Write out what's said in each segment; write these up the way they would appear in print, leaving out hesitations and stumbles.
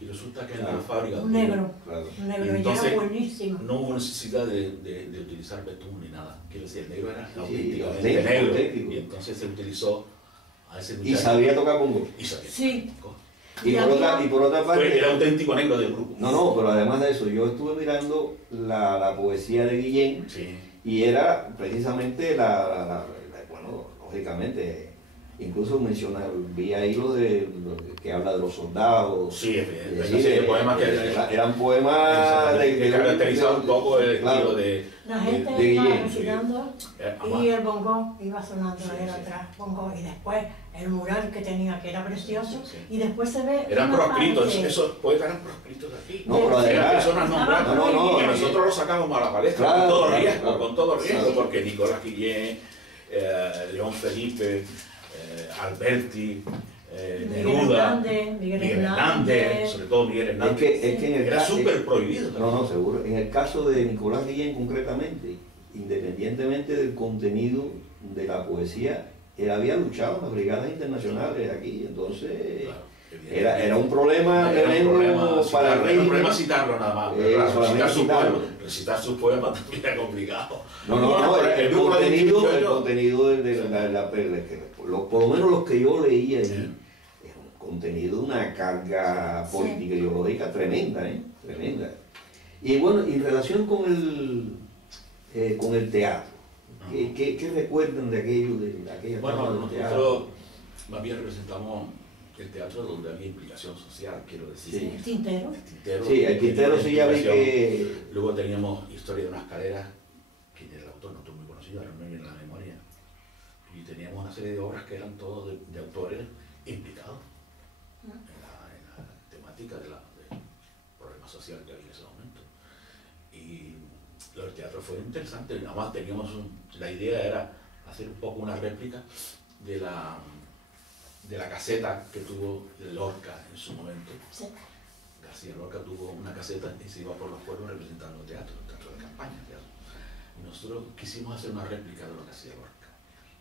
Y resulta que en la fábrica... Un negro, entonces, era buenísimo. No hubo necesidad de utilizar betún ni nada. Quiero decir, el negro era auténtico, negro. Y entonces se utilizó a ese muchacho. Y sabía tocar bongo. Sí. Y por otra parte... Era auténtico negro del grupo. No, pero además de eso, yo estuve mirando la poesía de Guillén, sí. Y era precisamente bueno, lógicamente, incluso menciona, vi ahí lo que habla de los soldados. Sí, poemas que eran poemas que caracterizaban un poco el estilo de la gente iba recitando y el bongo iba sonando atrás, bongo, y después el mural que tenía, que era precioso, y después se ve... Eran proscritos, esos poetas eran proscritos de aquí. No, pero eran personas nombradas, y nosotros los sacábamos a la palestra con todo riesgo, porque Nicolás Guillén, León Felipe, Alberti, Neruda, Miguel Hernández, sobre todo Miguel Hernández, es que era súper prohibido. No, seguro. En el caso de Nicolás Guillén concretamente, independientemente del contenido de la poesía, él había luchado en las brigadas internacionales aquí, entonces era un problema tremendo para el régimen. Un problema citarlo nada más, recitar sus poemas también era complicado. El contenido por lo menos los que yo leía allí, era un contenido de una carga política y ideológica tremenda, tremenda. Y bueno, en relación con el teatro, ¿qué recuerdan de aquello, de aquella Bueno, nosotros más bien representamos el teatro donde había implicación social, quiero decir. Sí. El Tintero. Sí, el Tintero sí ya vi que... Luego teníamos Historia de una escalera, que el autor no estuvo muy conocido, ahora no me viene la memoria. Y teníamos una serie de obras que eran todos de autores implicados en la temática del problema social que había en ese momento. Y lo del teatro fue interesante, además teníamos la idea era hacer un poco una réplica de la caseta que tuvo Lorca en su momento. Sí. García Lorca tuvo una caseta y se iba por los pueblos representando el teatro de campaña. Y nosotros quisimos hacer una réplica de lo que hacía Lorca.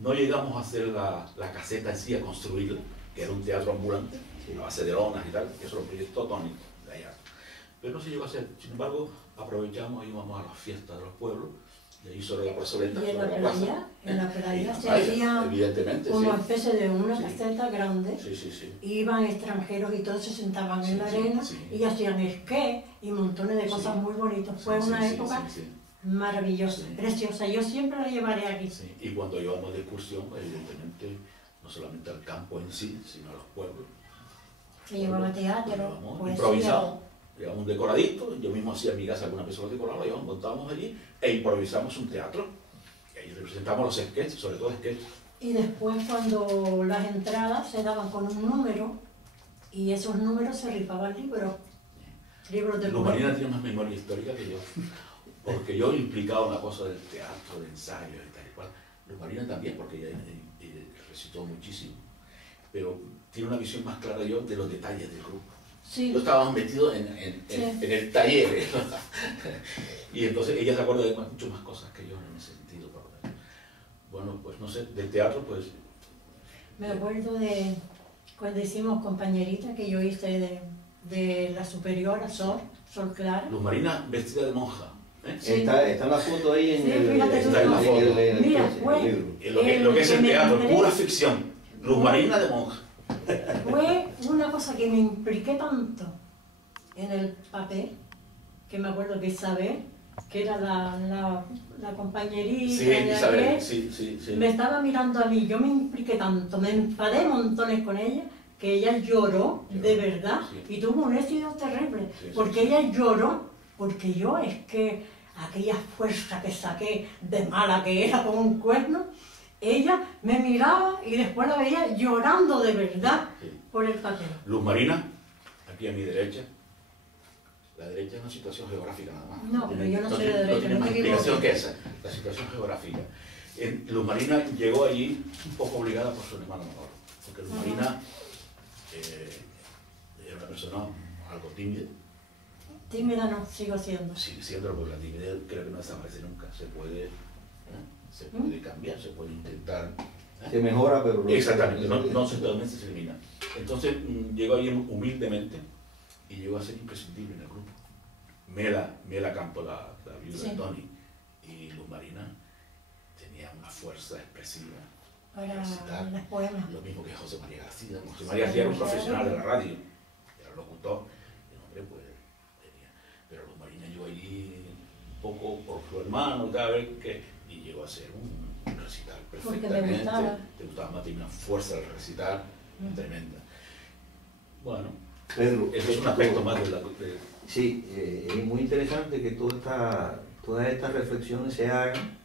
No llegamos a hacer la caseta en sí, a construirla, que era un teatro ambulante, a base de lonas y tal, que eso lo proyectó Tony de allá. Pero no se llegó a hacer. Sin embargo, aprovechamos y íbamos a las fiestas de los pueblos, y ahí sobre la plazoleta. Y en la playa se hacía una especie de una caseta grande. Iban extranjeros y todos se sentaban en la arena y hacían esquí y montones de cosas muy bonitas. Fue una época maravillosa, preciosa. Yo siempre la llevaré aquí. Y cuando llevamos de excursión, evidentemente, no solamente al campo en sí, sino a los pueblos. Se llevaba teatro, improvisado. Llevamos un decoradito, yo mismo hacía en mi casa alguna persona decorada, montábamos allí e improvisamos un teatro. Y ahí representamos los sketches, sobre todo sketches. Y después cuando las entradas se daban con un número, y esos números se rifaban libros de Luz Marina tiene más memoria histórica que yo, porque yo he implicado una cosa del teatro, de ensayos y tal y cual. Luz Marina también, porque ella recitó muchísimo, pero tiene una visión más clara yo de los detalles del grupo. Sí. Yo estaba metido en el taller, y entonces ella se acuerda de muchas más cosas que yo en ese sentido. Bueno, pues no sé, del teatro pues... Me acuerdo de cuando hicimos Compañerita, que yo hice de la superior a Sol Clara. Luz Marina vestida de monja. Sí. Está la foto ahí en está en la foto. Mira, fue lo que es el teatro, pura ficción. Luz Marina de monja. Fue una cosa que me impliqué tanto en el papel, que me acuerdo que Isabel, que era la compañerita, me estaba mirando a mí, yo me impliqué tanto, me enfadé montones con ella, que ella lloró de verdad, y tuvo un éxito terrible, porque ella lloró, porque yo es que aquella fuerza que saqué de mala que era como un cuerno, ella me miraba y después la veía llorando de verdad por el papel. Luz Marina, aquí a mi derecha. La derecha es una situación geográfica nada más. No, pero yo no soy de derecha. No tiene más explicación que esa, la situación geográfica. Luz Marina llegó allí un poco obligada por su hermano menor, porque Luz Marina era una persona algo tímida. Tímida no, sigo siendo. Sigue siendo, porque la timidez creo que no desaparece nunca, se puede cambiar, se puede intentar. Se mejora, pero no. Exactamente, no se elimina. Entonces llegó ahí humildemente y llegó a ser imprescindible en el grupo. Mela Campo, la viuda de Tony, y Luz Marina tenían una fuerza expresiva para los poemas. Lo mismo que José María García. José María García era un profesional de la radio, era locutor, el hombre pues tenía. Pero Luz Marina llegó allí un poco por su hermano y llegó a ser un recital perfectamente. Te gustaba más, tenía una fuerza del recital tremenda. Bueno, Pedro, eso es un aspecto más de la... Sí, es muy interesante que todas estas reflexiones se hagan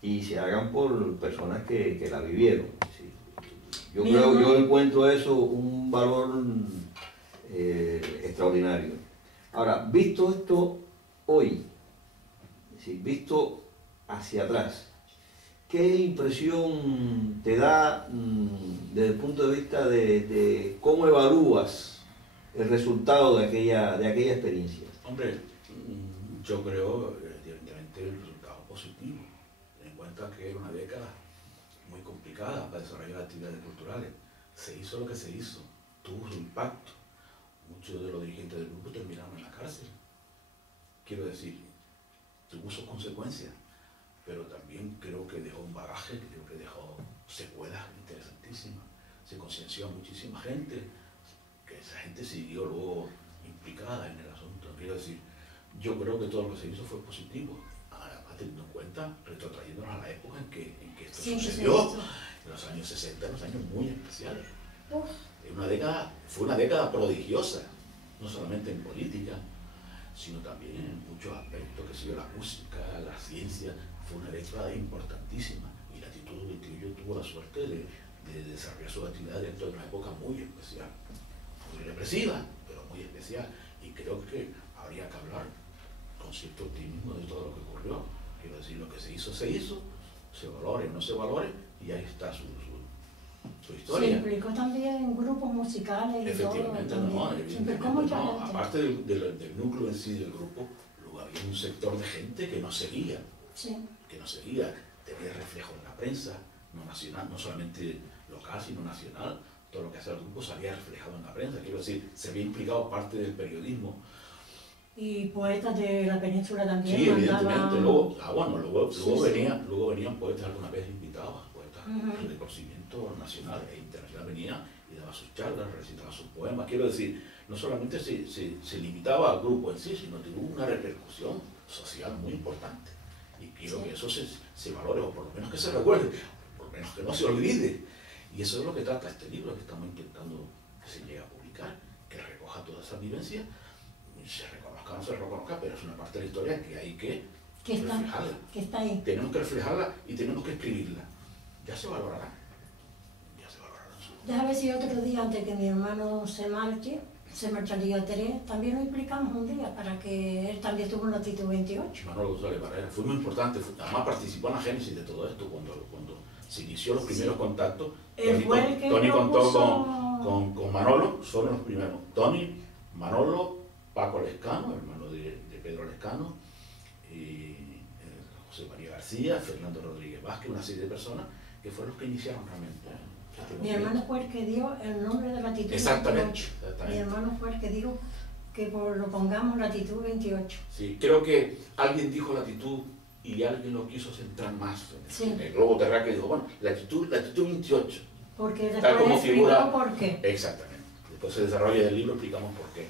y se hagan por personas que la vivieron. ¿Sí? Yo encuentro eso un valor extraordinario. Ahora, visto esto hoy, ¿sí? Visto hacia atrás, ¿qué impresión te da desde el punto de vista de cómo evalúas el resultado de aquella experiencia? Hombre, yo creo evidentemente el resultado positivo. Ten en cuenta que era una década muy complicada para desarrollar actividades culturales. Se hizo lo que se hizo, tuvo su impacto. Muchos de los dirigentes del grupo terminaron en la cárcel. Quiero decir, tuvo sus consecuencias, pero también creo que dejó un bagaje, creo que dejó secuelas interesantísimas. Se concienció a muchísima gente, que esa gente siguió luego implicada en el asunto. Quiero decir, yo creo que todo lo que se hizo fue positivo, además teniendo en cuenta, retrotrayéndonos a la época en que esto sucedió, en los años 60, los años muy especiales. Fue una década prodigiosa, no solamente en política, sino también en muchos aspectos, que siguió la música, la ciencia. Fue una década importantísima y la Actitud 28 tuvo la suerte de desarrollar sus actividades dentro de una época muy especial, muy represiva, pero muy especial, y creo que habría que hablar con cierto optimismo de todo lo que ocurrió. Quiero decir, lo que se hizo, se valore o no se valore, y ahí está su historia. Se implicó también grupos musicales. Efectivamente, aparte del núcleo en sí del grupo, luego había un sector de gente que no seguía, tenía reflejo en la prensa, no nacional, no solamente local, sino nacional. Todo lo que hacía el grupo se había reflejado en la prensa, quiero decir, se había implicado parte del periodismo. Y poetas de la península también. Sí, evidentemente. Luego venían poetas alguna vez invitados, poetas de reconocimiento nacional e internacional, venía y daba sus charlas, recitaba sus poemas. Quiero decir, no solamente se limitaba al grupo en sí, sino que tuvo una repercusión social muy importante. Y quiero que eso se valore, o por lo menos que se recuerde, por lo menos que no se olvide. Y eso es lo que trata este libro que estamos intentando que se llegue a publicar, que recoja toda esa vivencia, se reconozca o no se reconozca, pero es una parte de la historia que hay que reflejarla. Que está ahí. Tenemos que reflejarla y tenemos que escribirla. Ya se valorará. Déjame ver si otro día, antes que mi hermano se marcharía Terés, también lo implicamos un día para que él también tuvo una Actitud 28. Manolo González Barrera fue muy importante, además participó en la génesis de todo esto cuando se inició los primeros contactos. Tony contó con Manolo, fueron los primeros. Tony, Manolo, Paco Lescano, hermano de Pedro Lescano, y José María García, Fernando Rodríguez Vázquez, una serie de personas que fueron los que iniciaron realmente. Mi hermano fue el que dio el nombre de la Actitud 28. Mi hermano fue el que dijo que lo pongamos la Actitud 28. Sí, creo que alguien dijo la actitud y alguien lo quiso centrar más en el globo terráqueo y dijo, bueno, la actitud 28. Porque después explicó por qué. Exactamente. Después se desarrolla el libro, explicamos por qué.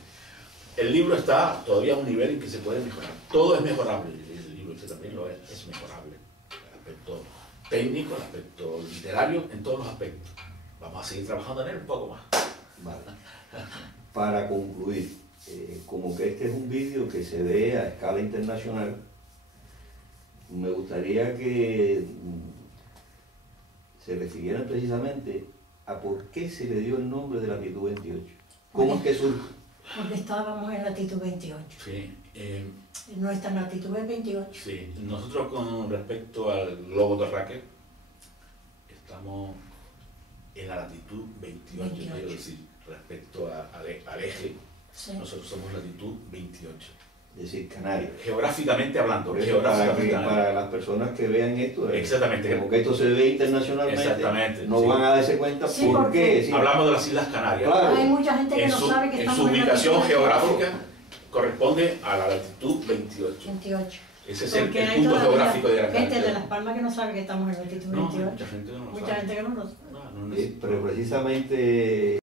El libro está todavía a un nivel en que se puede mejorar. Todo es mejorable. El libro este también lo es mejorable. El aspecto técnico, el aspecto literario, en todos los aspectos. Vamos a seguir trabajando en él un poco más. Vale. Para concluir, como que este es un vídeo que se ve a escala internacional, me gustaría que se refirieran precisamente a por qué se le dio el nombre de la Actitud 28. ¿Cómo es que surge? Porque estábamos en la Actitud 28. Sí. Nuestra actitud es 28. Sí. Nosotros con respecto al globo terráqueo estamos en la latitud 28, quiero decir, respecto al eje, nosotros somos latitud 28. es decir, Canarias. Geográficamente hablando. Para las personas que vean esto, exactamente, como que esto se ve internacionalmente, exactamente, no van a darse cuenta por qué. Sí. Hablamos de las Islas Canarias. Claro. Hay mucha gente que no sabe que estamos en su ubicación geográfica corresponde a la latitud 28. Ese es el punto geográfico de Gran Canaria. Gente de Las Palmas que no sabe que estamos en la latitud 28. Mucha gente que no lo sabe. Mucha gente que no lo sabe. Pero precisamente